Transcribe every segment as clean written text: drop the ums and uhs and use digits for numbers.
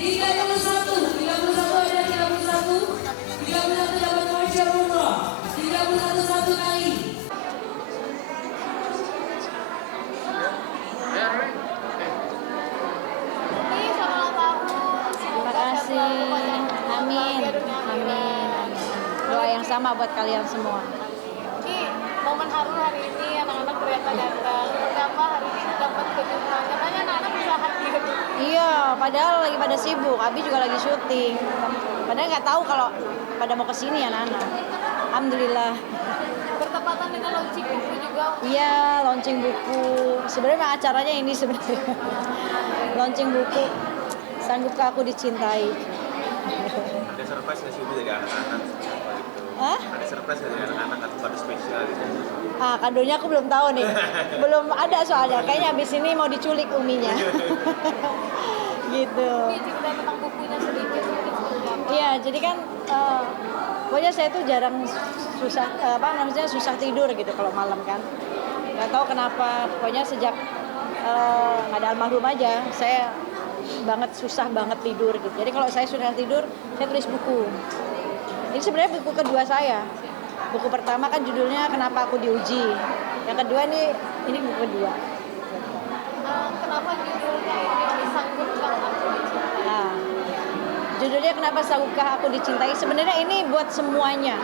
31, 31 ada 31, 31 dapat voucher umroh, 31 satu kali. Terima kasih. Amin. Amin. Doa yang sama buat kalian semua. Ki, momen haru hari ini anak-anak ternyata datang. Pertama hari ini dapat kejutan. Katanya anak-anak bisa hadir. Iya, padahal lagi pada sibuk. Abi juga lagi syuting. Padahal nggak tahu kalau pada mau kesini anak-anak. Alhamdulillah. Bertepatan dengan launching buku juga. Iya, launching buku. Sebenarnya mah acaranya ini sebenarnya. Launching buku. Sanggupkah aku dicintai? Ada surprise nggak sih Bu dari anak-anak gitu? Hah? Ada surprise dari anak-anak atau kado spesial gitu? Kadonya aku belum tahu nih. Belum ada soalnya. Kayaknya abis ini mau diculik uminya. Gitu. Ki, cerita tentang bukunya sedikit mungkin seperti apa? Iya, jadi kan pokoknya saya tuh jarang susah tidur gitu kalau malam kan. Nggak tahu kenapa. Pokoknya sejak nggak ada almarhum aja, saya susah banget tidur gitu. Jadi kalau saya susah tidur, saya tulis buku. Ini sebenarnya buku kedua saya. Buku pertama kan judulnya Kenapa Aku Diuji. Yang kedua ini buku kedua. Kenapa judulnya ini Sanggupkah Aku Dicintai? Nah, judulnya Kenapa Sanggupkah Aku Dicintai. Sebenarnya ini buat semuanya.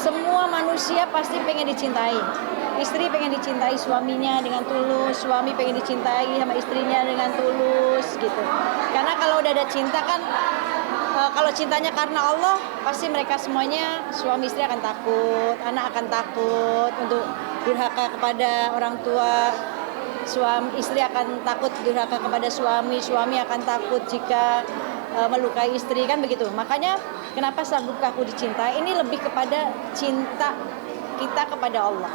Semua manusia pasti pengen dicintai. Istri pengen dicintai suaminya dengan tulus, suami pengen dicintai sama istrinya dengan tulus gitu. Karena kalau udah ada cinta kan, kalau cintanya karena Allah, pasti mereka semuanya suami istri akan takut, anak akan takut untuk durhaka kepada orang tua. Suami istri akan takut durhaka kepada suami, suami akan takut jika melukai istri, kan begitu. Makanya kenapa sanggupkah aku dicintai? Ini lebih kepada cinta kita kepada Allah.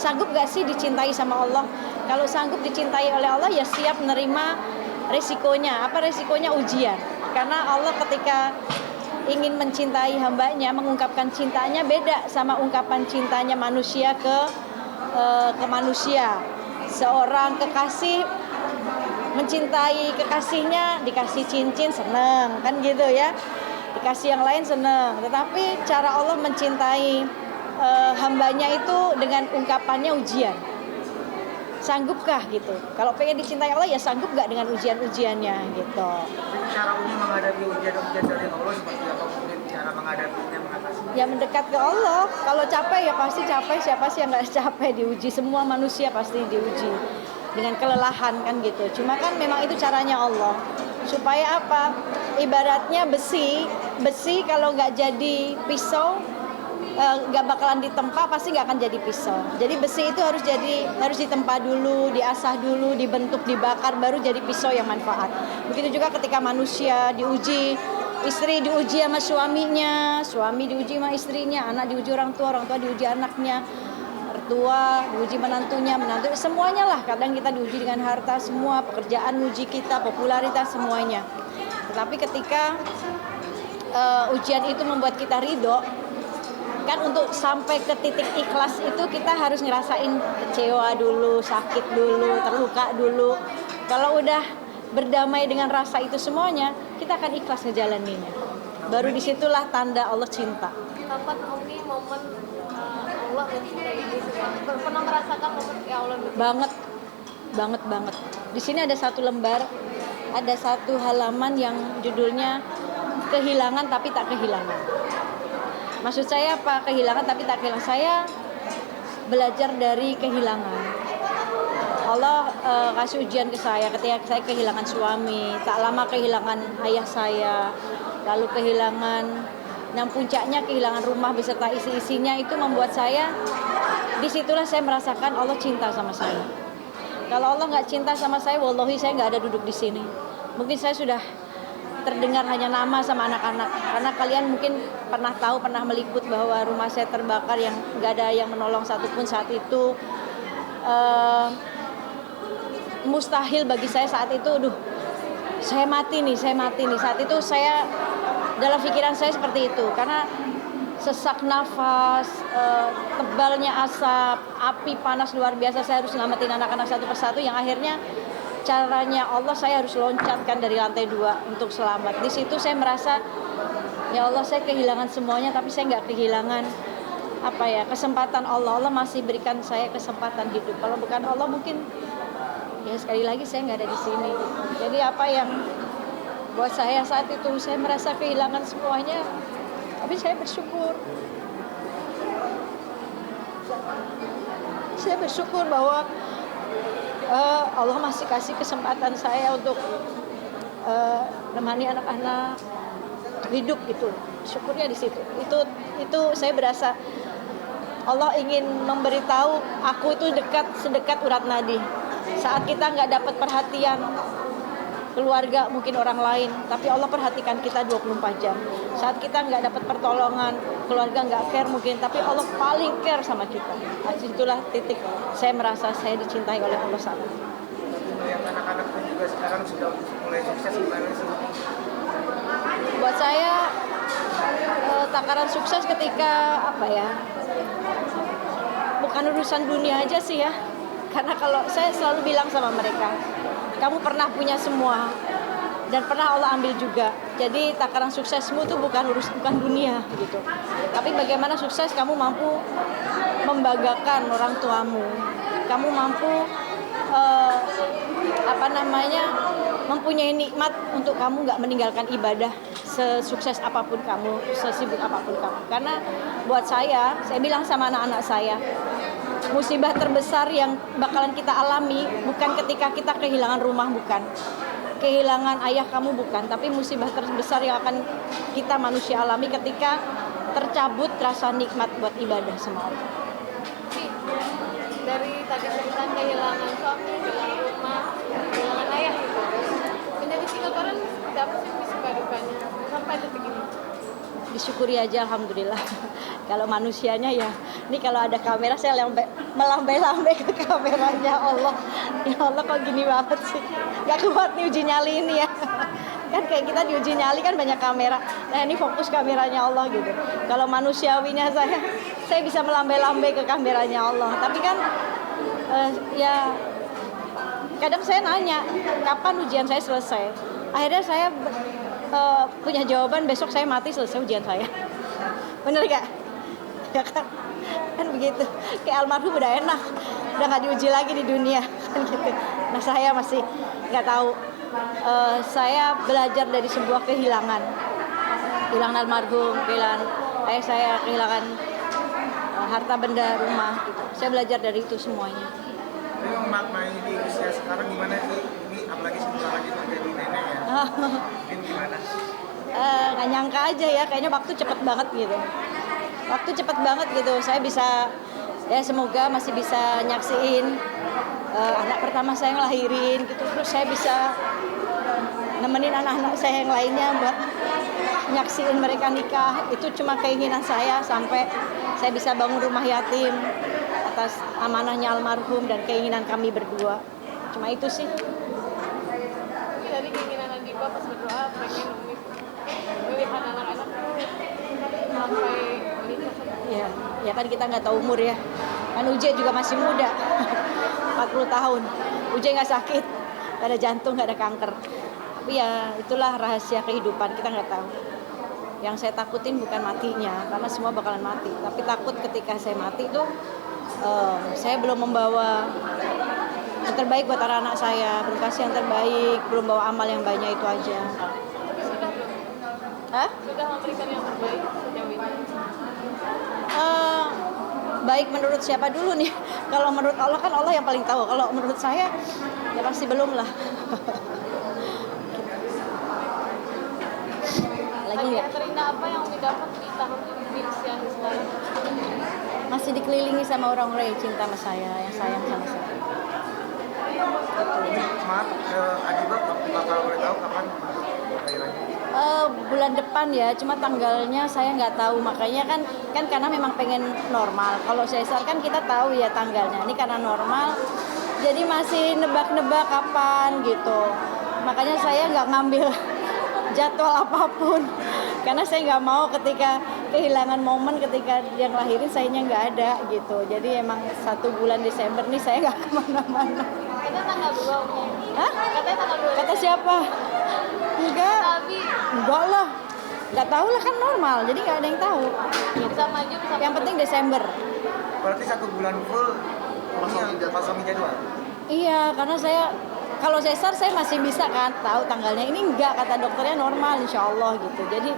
Sanggup gak sih dicintai sama Allah? Kalau sanggup dicintai oleh Allah, ya siap menerima resikonya. Apa resikonya? Ujian. Karena Allah ketika ingin mencintai hambanya, mengungkapkan cintanya beda sama ungkapan cintanya manusia ke manusia. Seorang kekasih mencintai kekasihnya, dikasih cincin seneng, kan gitu ya. Dikasih yang lain seneng. Tetapi cara Allah mencintai hambanya itu dengan ungkapannya ujian. Sanggupkah gitu? Kalau pengen dicintai Allah, ya sanggup gak dengan ujian-ujiannya gitu. Cara Umi menghadapi ujian-ujian dari Allah seperti apa, mungkin cara menghadapinya, mengatasinya? Ya mendekat ke Allah. Kalau capek ya pasti capek. Siapa sih yang nggak capek diuji? Semua manusia pasti diuji dengan kelelahan kan gitu. Cuma kan memang itu caranya Allah. Supaya apa? Ibaratnya besi kalau nggak jadi pisau, nggak bakalan ditempa, pasti nggak akan jadi pisau. Jadi besi itu harus ditempa dulu, diasah dulu, dibentuk, dibakar, baru jadi pisau yang manfaat. Begitu juga ketika manusia diuji, istri diuji sama suaminya, suami diuji sama istrinya, anak diuji orang tua diuji anaknya, mertua diuji menantunya, menantu semuanya lah. Kadang kita diuji dengan harta, semua pekerjaan uji kita, popularitas semuanya. Tetapi ketika ujian itu membuat kita ridho, kan untuk sampai ke titik ikhlas itu kita harus ngerasain kecewa dulu, sakit dulu, terluka dulu. Kalau udah berdamai dengan rasa itu semuanya, kita akan ikhlas ngejalaninnya. Baru disitulah tanda Allah cinta. Kapan Umi momen Allah mencintai ini semua? Pernah merasakan momen ya Allah Banget. Di sini ada satu lembar, ada satu halaman yang judulnya Kehilangan Tapi Tak Kehilangan. Maksud saya apa? Kehilangan tapi tak kehilangan. Saya belajar dari kehilangan. Allah kasih ujian ke saya ketika saya kehilangan suami, tak lama kehilangan ayah saya, lalu kehilangan, dan puncaknya kehilangan rumah beserta isi-isinya. Itu membuat saya, disitulah saya merasakan Allah cinta sama saya. Kalau Allah nggak cinta sama saya, wallahi saya nggak ada duduk di sini. Mungkin saya sudah terdengar hanya nama sama anak-anak, karena kalian mungkin pernah meliput bahwa rumah saya terbakar yang nggak ada yang menolong satupun saat itu. Mustahil bagi saya saat itu, saya mati nih. Saat itu saya, dalam pikiran saya seperti itu, karena sesak nafas, tebalnya asap, api panas luar biasa. Saya harus selamatin anak-anak satu persatu, yang akhirnya caranya Allah saya harus loncatkan dari lantai 2 untuk selamat. Di situ saya merasa ya Allah saya kehilangan semuanya, tapi saya nggak kehilangan kesempatan Allah. Allah masih berikan saya kesempatan hidup. Kalau bukan Allah mungkin ya sekali lagi saya nggak ada di sini. Jadi apa yang buat saya saat itu saya merasa kehilangan semuanya, tapi saya bersyukur. Saya bersyukur bahwa Allah masih kasih kesempatan saya untuk menemani anak-anak hidup gitu. Syukurnya di situ. Itu saya berasa Allah ingin memberitahu aku itu sedekat urat nadi. Saat kita nggak dapat perhatian keluarga, mungkin orang lain, tapi Allah perhatikan kita 24 jam. Saat kita nggak dapat pertolongan, keluarga nggak care mungkin, tapi Allah paling care sama kita. Itulah titik saya merasa saya dicintai oleh Allah saat itu. Yang anak-anak pun juga sekarang sudah mulai sukses gimana sih? Buat saya takaran sukses ketika bukan urusan dunia aja sih ya. Karena kalau saya selalu bilang sama mereka, kamu pernah punya semua dan pernah Allah ambil juga. Jadi takaran suksesmu itu bukan dunia gitu. Tapi bagaimana sukses kamu mampu membanggakan orang tuamu. Kamu mampu mempunyai nikmat untuk kamu nggak meninggalkan ibadah sesukses apapun kamu, sesibuk apapun kamu. Karena buat saya bilang sama anak-anak saya, musibah terbesar yang bakalan kita alami bukan ketika kita kehilangan rumah, bukan kehilangan ayah kamu, bukan, tapi musibah terbesar yang akan kita manusia alami ketika tercabut rasa nikmat buat ibadah sama Allah. Dari tadi cerita kehilangan suami, kehilangan rumah, kehilangan ayah gitu. Menjadi single parent seperti apa sih musibah dukanya sampai detik ini? Disyukuri aja, alhamdulillah. Kalau manusianya ya, ini kalau ada kamera saya melambai-lambai ke kameranya Allah. Ya Allah kok gini banget sih, gak kuat nih uji nyali ini ya. Kan kayak kita diuji nyali kan banyak kamera. Nah ini fokus kameranya Allah gitu. Kalau manusiawinya saya bisa melambai-lambai ke kameranya Allah. Tapi kan ya kadang saya nanya kapan ujian saya selesai. Akhirnya saya punya jawaban, besok saya mati selesai ujian saya. Bener gak? Ya kan begitu. Kayak almarhum udah enak, udah nggak diuji lagi di dunia kan gitu. Nah saya masih nggak tahu. Saya belajar dari sebuah kehilangan almarhum, kehilangan ayah saya, kehilangan harta benda rumah gitu. Saya belajar dari itu semuanya. Ini memaknai di usia sekarang gimana sih? Ini apalagi sebentar lagi tuh jadi nenek ya. Ini gimana? Nggak nyangka aja ya, kayaknya waktu cepet banget gitu. Waktu cepet banget gitu. Saya bisa ya semoga masih bisa nyaksiin anak pertama saya ngelahirin gitu. Terus saya bisa nemenin anak-anak saya yang lainnya buat nyaksiin mereka nikah. Itu cuma keinginan saya sampai saya bisa bangun rumah yatim atas amanahnya almarhum dan keinginan kami berdua. Cuma itu sih. Tapi dari keinginan Andiba pas berdoa pengen melihat anak-anak sampai menikah sama Ya kan kita nggak tahu umur ya. Kan Uje juga masih muda, 40 tahun. Uje nggak sakit, nggak ada jantung, nggak ada kanker. Tapi ya itulah rahasia kehidupan, kita nggak tahu. Yang saya takutin bukan matinya, karena semua bakalan mati. Tapi takut ketika saya mati itu, saya belum membawa yang terbaik buat anak-anak saya, belum kasih yang terbaik, belum bawa amal yang banyak, itu aja. Tapi sudah belum? Hah? Sudah memberikan yang terbaik sejauh ini? Baik menurut siapa dulu nih? Kalau menurut Allah kan Allah yang paling tahu. Kalau menurut saya ya pasti belum lah. Lagi nggak? Terindah apa yang didapat di tahun ini usia sekarang? Masih dikelilingi sama orang-orang yang cinta sama saya, yang sayang sama saya. Maaf, Adiba bakal boleh tahu kapan lahirannya? Bulan depan ya, cuma tanggalnya saya nggak tahu. Makanya kan karena memang pengen normal. Kalau sesar kan kita tahu ya tanggalnya. Ini karena normal, jadi masih nebak-nebak kapan gitu. Makanya saya nggak ngambil jadwal apapun. Karena saya nggak mau ketika kehilangan momen ketika dia ngelahirin sayanya nggak ada gitu. Jadi emang 1 bulan Desember nih saya nggak kemana-mana. Kita tanggal 2 Umi. Hah? Katanya tanggal 2 Kata siapa? Enggak. Tapi Enggak lah. Enggak tahu lah, kan normal. Jadi enggak ada yang tahu. bisa maju bisa Yang penting Desember. Berarti 1 bulan full pasangin jadwal. Iya, karena saya kalau sesar saya masih bisa kan tahu tanggalnya. Ini enggak, kata dokternya normal insya Allah gitu. Jadi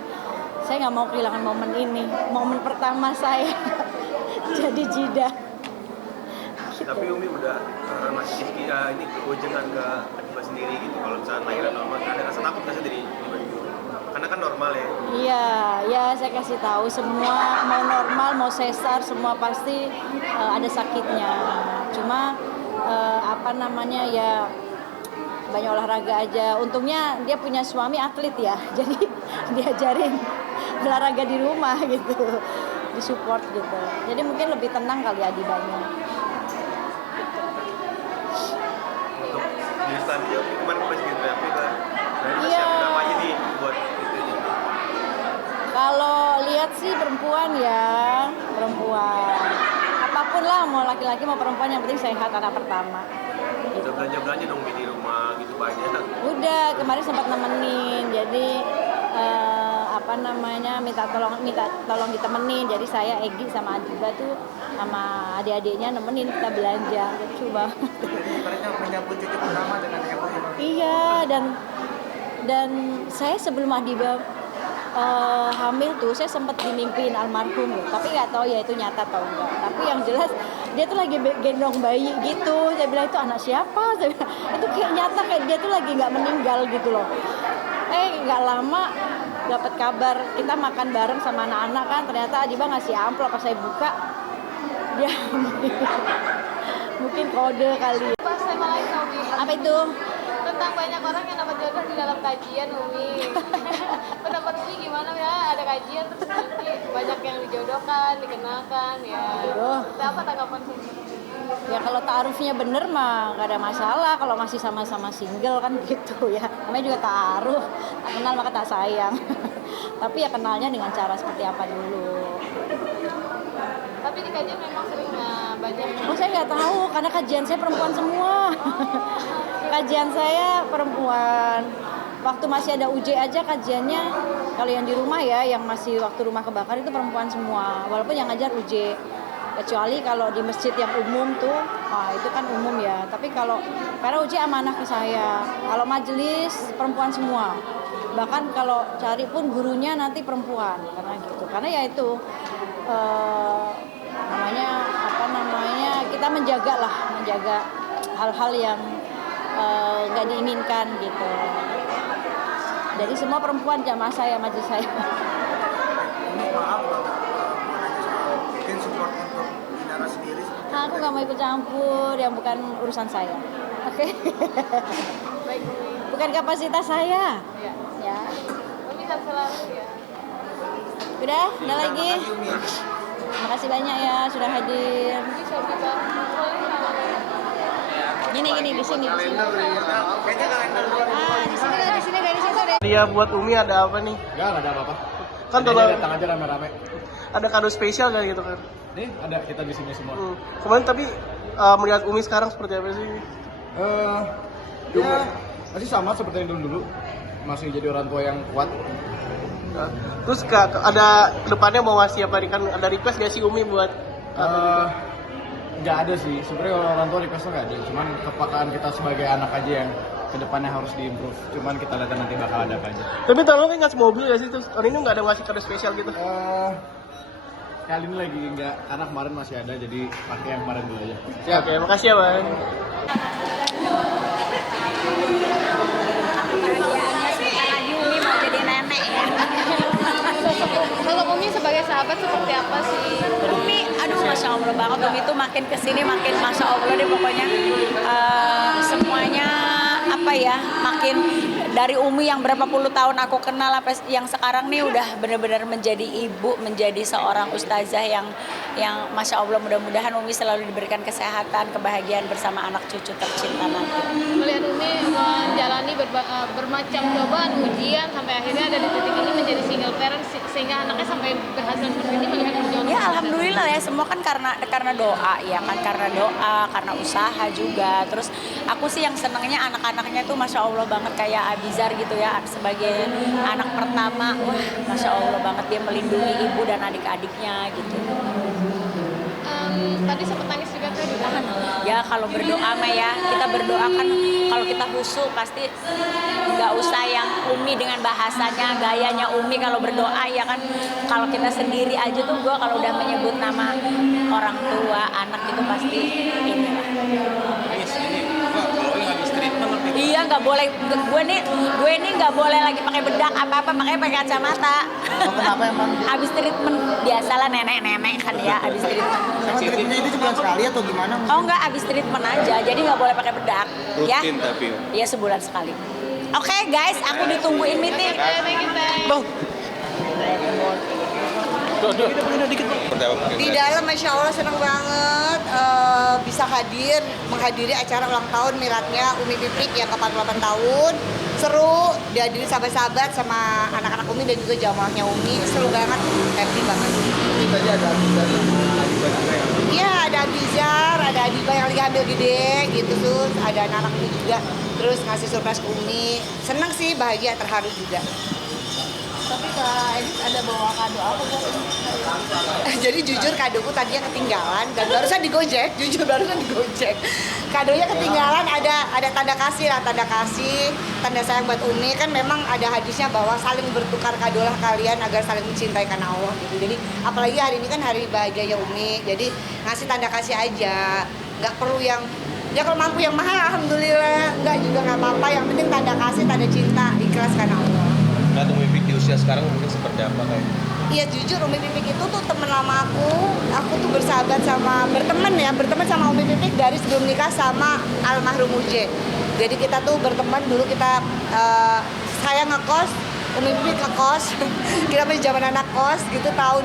saya nggak mau kehilangan momen ini, momen pertama saya jadi jida. Tapi Umi udah masih ini kewajangan ke akibat sendiri gitu. Kalau misalnya lahiran normal, ada rasa takut nggak sih dari ibu? Karena kan normal ya. Iya, ya saya kasih tahu semua mau normal mau sesar semua pasti ada sakitnya. Cuma apa namanya ya banyak olahraga aja. Untungnya dia punya suami atlet ya, jadi diajarin olahraga di rumah gitu, disupport gitu. Jadi mungkin lebih tenang kali Adibanya. Untuk di stadion kemarin masih gitu ya, kita Iya. siap berapa aja nih buat itu aja. Kalau lihat sih perempuan ya, perempuan. Apapun lah, mau laki-laki mau perempuan yang penting sehat anak pertama. Gitu. Udah belanja dong di rumah gitu banyak. Udah kemarin sempat nemenin, jadi apa namanya minta tolong ditemenin. Jadi saya Egi sama Adiba tuh sama adik-adiknya nemenin kita belanja. Lucu banget. Jadi ibaratnya menyambut cucu pertama dengan heboh. Iya, dan saya sebelum Adiba hamil tuh saya sempat dimimpiin almarhum loh, tapi nggak tahu ya itu nyata atau enggak. Tapi yang jelas dia tuh lagi gendong bayi gitu. Saya bilang itu anak siapa? Saya bilang, itu kayak nyata kayak dia tuh lagi nggak meninggal gitu loh. Nggak lama dapat kabar kita makan bareng sama anak-anak kan, ternyata Adiba ngasih amplop. Pas saya buka dia hamil. Mungkin kode kali. bahas tema lain Umi. Apa itu? Tentang banyak orang yang dapat jodoh di dalam kajian Umi. Pendapat Umi gimana ya? Ada kajian terus nanti banyak yang dijodohkan, dikenalkan ya. Aduh. Apa tanggapan Umi? Ya kalau ta'arufnya bener mah gak ada masalah, kalau masih sama-sama single kan gitu ya. Namanya juga ta'aruf, tak kenal maka tak sayang. Tapi ya kenalnya dengan cara seperti apa dulu. Tapi di kajian memang sering banyak. Oh saya nggak tahu, karena kajian saya perempuan semua. Kajian saya perempuan. Waktu masih ada UJ aja kajiannya, kalau yang di rumah ya, yang masih waktu rumah kebakar itu perempuan semua. Walaupun yang ngajar UJ. Kecuali kalau di masjid yang umum tuh, itu kan umum ya. Tapi karena uji amanah ke saya. Kalau majelis perempuan semua. Bahkan kalau cari pun gurunya nanti perempuan, karena gitu. Karena ya itu kita menjaga hal-hal yang nggak diinginkan gitu. Jadi semua perempuan jamaah saya, majelis saya. Ini maaf banget, mungkin support untuk Dinara sendiri. Aku nggak mau ikut campur yang bukan urusan saya. Oke. Baik Umi. Bukan kapasitas saya. Ya. Ya. Umi sehat selalu ya. Udah lagi. Makasih Umi. Makasih banyak ya sudah hadir. Umi Sobi banget. Gini di sini. Kayaknya kalender luar. Di sini dari situ deh. Dia buat Umi ada apa nih? Enggak ada apa-apa. Kan Jadi kalau datang aja rame-rame. ada kado spesial kan gitu kan. Nih ada kita di sini semua. Kemarin tapi melihat Umi sekarang seperti apa sih? Ya masih sama seperti yang dulu. Masih jadi orang tua yang kuat. Nah, terus ada kedepannya mau ngasih apa nih, kan ada request gak sih Umi buat Nggak ada sih. Sebenarnya kalau orang tua request nggak ada. Cuman kepekaan kita sebagai anak aja yang kedepannya harus diimprove. Cuman kita lihat nanti bakal ada apa aja. tapi tolong ngasih mobil gak sih, terus tahun ini nggak ada ngasih kado spesial gitu? Kali ini lagi enggak, karena kemarin masih ada, jadi pakai yang kemarin dulu aja. Ya, oke, makasih ya Bang. Kalau Umi sebagai sahabat seperti apa sih? Umi, aduh masya Allah banget. Umi itu makin kesini makin masya Allah deh pokoknya semuanya apa ya makin dari Umi yang berapa puluh tahun aku kenal sampai yang sekarang nih udah benar-benar menjadi ibu, menjadi seorang ustazah yang Masya Allah, mudah-mudahan Umi selalu diberikan kesehatan, kebahagiaan bersama anak cucu tercinta nanti. Melihat Umi menjalani bermacam cobaan, ujian, sampai akhirnya ada di titik ini menjadi single parent, sehingga anaknya sampai berhasil seperti ini, melihat perjuangan. Ya alhamdulillah ya, semua kan karena doa ya kan, karena doa, karena usaha juga. Terus aku sih yang senangnya anak-anaknya tuh Masya Allah banget, kayak Abizar gitu ya, sebagai anak pertama, wah Masya Allah banget, dia melindungi ibu dan adik-adiknya gitu. Tadi sempat nangis juga tuh di belakang. Ya kalau berdoa mah ya, kita berdoa kan kalau kita khusyuk pasti nggak usah yang Umi dengan bahasanya, gayanya Umi kalau berdoa ya kan. Kalau kita sendiri aja tuh gue kalau udah menyebut nama orang tua, anak itu pasti inilah. Kalau habis treatment Iya nggak boleh, gue nih nggak boleh lagi pakai bedak apa makanya pakai kacamata. Kenapa emang? Abis treatment biasalah nenek kan ya abis treatment. Emang treatmentnya itu sebulan sekali atau gimana? Oh enggak, abis treatment aja, jadi nggak boleh pakai bedak. Ya? rutin tapi. Iya sebulan sekali. Oke guys, aku ditungguin meeting. Di dalam Masya Allah senang banget bisa menghadiri acara ulang tahun miladnya Umi Pipik yang ke-48 tahun. Seru, dihadiri sahabat-sahabat sama anak-anak Umi dan juga jamaahnya Umi. Seru banget, happy banget. Iya, ada Abizar, ada Adiba yang lagi hamil gede gitu tuh, ada anak-anak Umi juga. Terus ngasih surprise ke Umi. Senang sih, bahagia, terharu juga. Tapi Kak Edis ada bawa kado apa buat Umi? Jadi jujur kadoku tadinya ketinggalan dan barusan digojek, kadonya ketinggalan, ada tanda kasih, tanda sayang buat Umi. Kan memang ada hadisnya bahwa saling bertukar kado lah kalian agar saling mencintai karena Allah gitu. Jadi apalagi hari ini kan hari bahagianya Umi, jadi ngasih tanda kasih aja, nggak perlu yang ya kalau mampu yang mahal alhamdulillah, nggak juga nggak apa-apa, yang penting tanda kasih, tanda cinta, ikhlas karena Allah. Nah, Umi Pipik di usia sekarang mungkin seperti apa kayak? Iya jujur Umi Pipik itu tuh temen lama aku tuh berteman sama Umi Pipik dari sebelum nikah sama almarhum Uje. Jadi kita tuh berteman dulu, saya ngekos, Umi Pipik ngekos, kita masih zaman anak kos gitu tahun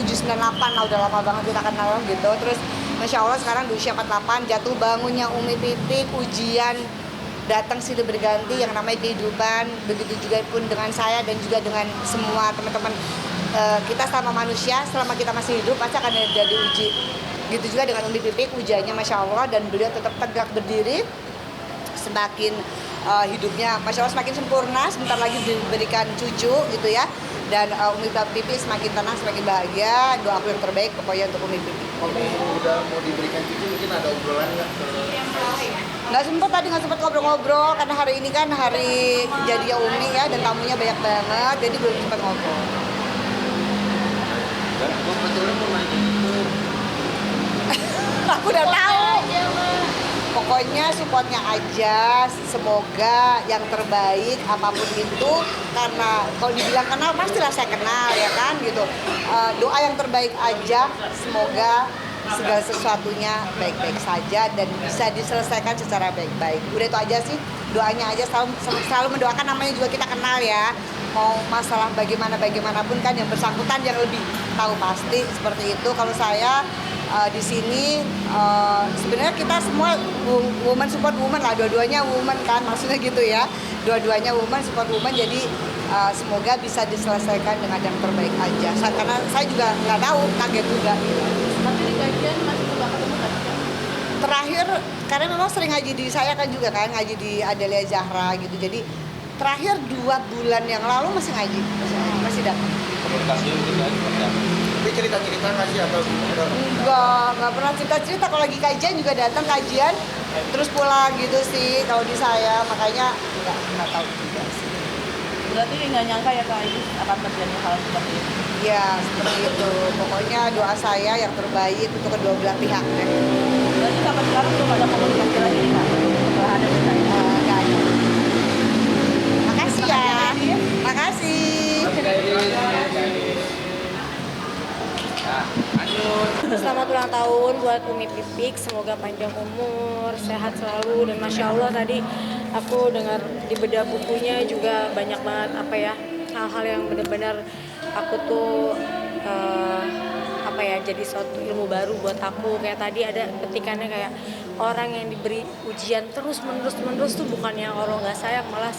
97-98 lah, udah lama banget kita kenal gitu. Terus Masya Allah sekarang di usia 48 jatuh bangunnya Umi Pipik, ujian datang silih berganti yang namanya kehidupan, begitu juga pun dengan saya dan juga dengan semua teman-teman kita selama manusia, selama kita masih hidup pasti akan ada diuji. Gitu juga dengan Umi Pipik, ujiannya Masya Allah dan beliau tetap tegak berdiri, semakin hidupnya Masya Allah semakin sempurna, sebentar lagi diberikan cucu gitu ya. Dan Umi Pipik semakin tenang, semakin bahagia, doa aku yang terbaik pokoknya untuk Umi Pipik. Udah mau diberikan cucu, mungkin ada obrolan nggak? Nggak sempat ngobrol-ngobrol karena hari ini kan hari jadinya Umi ya dan tamunya banyak banget, jadi belum sempat ngobrol. Aku udah tahu. Pokoknya supportnya aja, semoga yang terbaik apapun itu, karena kalau dibilang kenal pastilah saya kenal ya kan gitu. Doa yang terbaik aja, semoga segala sesuatunya baik-baik saja dan bisa diselesaikan secara baik-baik. Udah itu aja sih, doanya aja, selalu mendoakan, namanya juga kita kenal ya. Mau masalah bagaimanapun kan yang bersangkutan yang lebih tahu pasti seperti itu. Kalau saya di sini sebenarnya kita semua woman support woman lah, dua-duanya woman kan, maksudnya gitu ya. Dua-duanya woman support woman, jadi semoga bisa diselesaikan dengan yang terbaik aja. Karena saya juga nggak tahu, kaget juga. Tapi di kajian masih coba ketemu kan? Terakhir, karena memang sering ngaji di saya kan juga kan, ngaji di Adelia Zahra gitu. Jadi terakhir 2 bulan yang lalu masih ngaji, masih datang. Komunikasinya mungkin nggak seperti apa? Tapi cerita-cerita kasih atau Nggak pernah cerita-cerita, kalau lagi kajian juga datang kajian, terus pulang gitu sih kalau di saya, makanya nggak tahu juga sih. Berarti nggak nyangka ya Kak Idis akan terjadi hal seperti itu? Ya seperti itu, pokoknya doa saya yang terbaik untuk kedua belah pihak deh. Berarti sampai sekarang belum ada komunikasi lagi nih Kak? Setelah ada berita. Nggak ada. Makasih ya, makasih. Selamat ulang tahun buat Umi Pipik, semoga panjang umur, sehat selalu, dan Masya Allah tadi aku dengar di bedah bukunya juga banyak banget apa ya, hal-hal yang benar-benar aku tuh apa ya, jadi suatu ilmu baru buat aku. Kayak tadi ada ketikannya kayak orang yang diberi ujian terus menerus tuh bukannya Allah nggak sayang, malah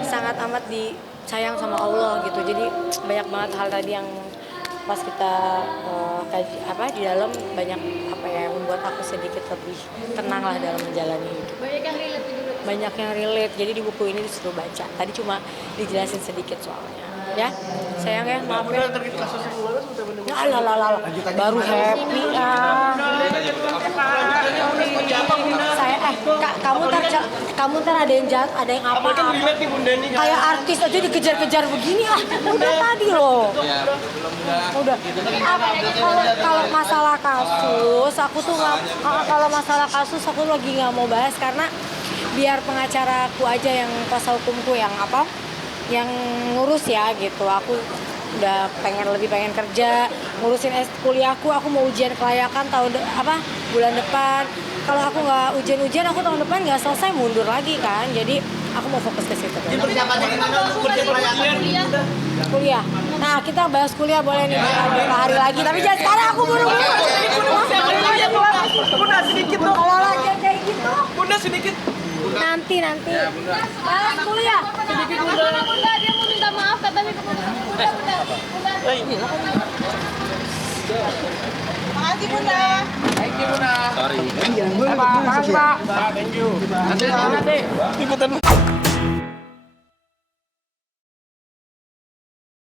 sangat amat disayang sama Allah gitu. Jadi banyak banget hal tadi yang pas kita kaji apa di dalam, banyak apa ya yang membuat aku sedikit lebih tenang lah dalam menjalani hidup. Banyak yang relate, jadi di buku ini disuruh baca. Tadi cuma dijelasin sedikit soalnya. Ya, sayang ya, maaf ya. Alah, baru happy ah. Saya kamu ntar ada yang jahat, ada yang apa? Kayak artis aja dikejar-kejar begini ah. Udah tadi loh. Udah. Kalau masalah kasus, aku tuh nggak. Kalau masalah kasus aku lagi nggak mau bahas karena biar pengacaraku aja yang kuasa hukumku yang apa? Yang ngurus ya gitu. Aku udah lebih pengen kerja, ngurusin kuliahku. Aku mau ujian kelayakan bulan depan. Kalau aku nggak ujian aku tahun depan nggak selesai, mundur lagi kan. Jadi aku mau fokus ke situ. Persiapannya gimana untuk ujian kelayakan? Kuliah. Nah, kita bahas kuliah boleh nih beberapa hari lagi. Tapi jangan sekarang, aku buru-buru. Bunda sedikit dong. Kalau lagi kayak gitu. Bunda sedikit. Nanti. Bahas kuliah. Bunda, dia mau minta maaf katanya ke Bunda. Makasih Bunda. Thank you Bunda. Sorry. Makasih Pak. Thank you. Nanti.